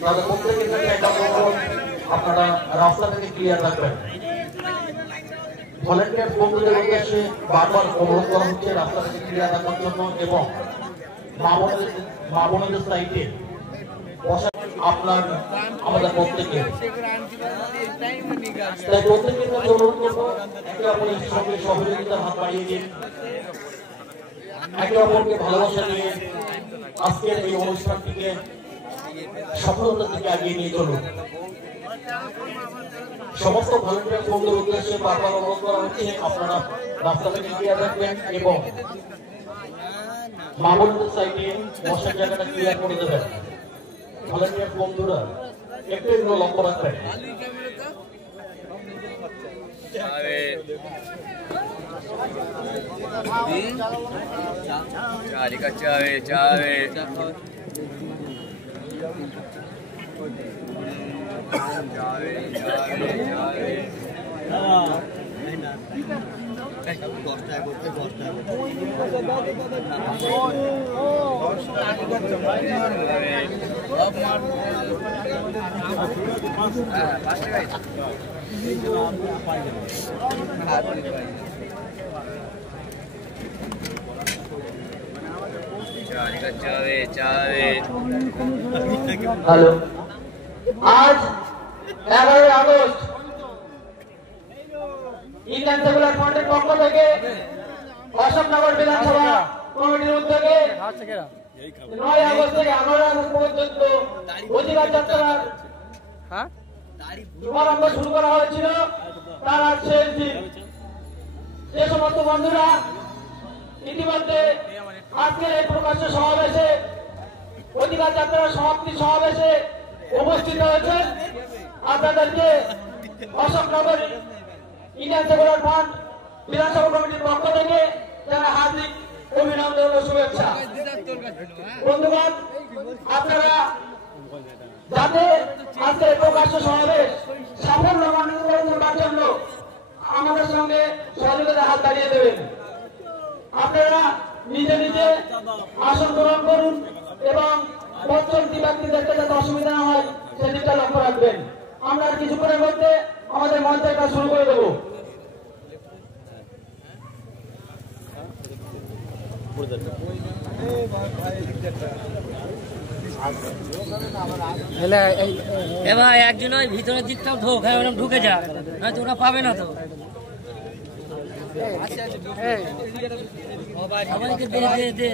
তাহলে প্রত্যেকের কাছে একটা অনুরোধ, আপনারা রাস্তা থেকে ক্লিয়ার রাখবেন। ভলেন্টিয়ার বন্ধুদের উদ্দেশ্যে বারবার অনুরোধ করা হচ্ছে রাস্তা থেকে ক্লিয়ার রাখার জন্য এবং মা বোনদের সাইডে আপনার আমাদের প্রত্যেকে তাই প্রত্যেকের কাছে অনুরোধ করবো একে অপরের সঙ্গে সহযোগিতার হাত বাড়িয়ে দিন, একে অপরকে ভালোবাসা দিয়ে আজকের এই অনুষ্ঠানটিকে সফলতার দিকে এগিয়ে নিয়ে চলুন। সমস্ত ভলেন্টিয়ার বন্ধুর উদ্দেশ্যে বারবার অনুরোধ করা হচ্ছে আপনারা রাস্তা থেকে ক্লিয়ার রাখবেন এবং মা বোনদের সাইডে বসার জায়গাটা ক্লিয়ার করে দেবেন। ভলেন্টিয়ার বন্ধুরা একটু এগুলো লক্ষ্য রাখবেন। হ্যালো, আজ 11 আগস্ট ইন্ডিয়ান সেকুলার ফ্রন্টের পক্ষ থেকে অশোকনগর বিধানসভা কমিটির উদ্যোগে 9 আগস্ট থেকে 11 আগস্ট পর্যন্ত অধিকার যাত্রার শুভারম্ভ শুরু করা হয়েছিল। তার আজ শেষ দিন। যে সমস্ত বন্ধুরা ইতিমধ্যে আজকের এই প্রকাশ্য সমাবেশে অধিকার যাত্রার সমাপ্তি সমাবেশে উপস্থিত হয়েছেন, আপনাদেরকে অশোকনগর ইন্ডিয়ান সেকুলার ফ্রন্ট বিধানসভা কমিটির পক্ষ থেকে যারা হার্দিক অভিনন্দন ও শুভেচ্ছা। বন্ধুগণ, আপনারা যাতে আজকের প্রকাশ্য সমাবেশ সাফল্যমণ্ডিত করার জন্য আমাদের সঙ্গে সহযোগিতার হাত বাড়িয়ে দেবেন। আপনারা নিজে নিজে আসন গ্রহণ করুন এবং পথচলতি ব্যক্তিদেরকে যাতে অসুবিধা না হয় সেদিকটা লক্ষ্য রাখবেন। আমরা কিছুক্ষণের মধ্যে আমাদের মঞ্চের কাজ শুরু করে দেবো। এবার একজন ওই ভিতরের দিকটাও ঢোক, হ্যাঁ ওরকম ঢুকে যা, নয়তো ওরা পাবে না তো। সবাইকে দে দে দে।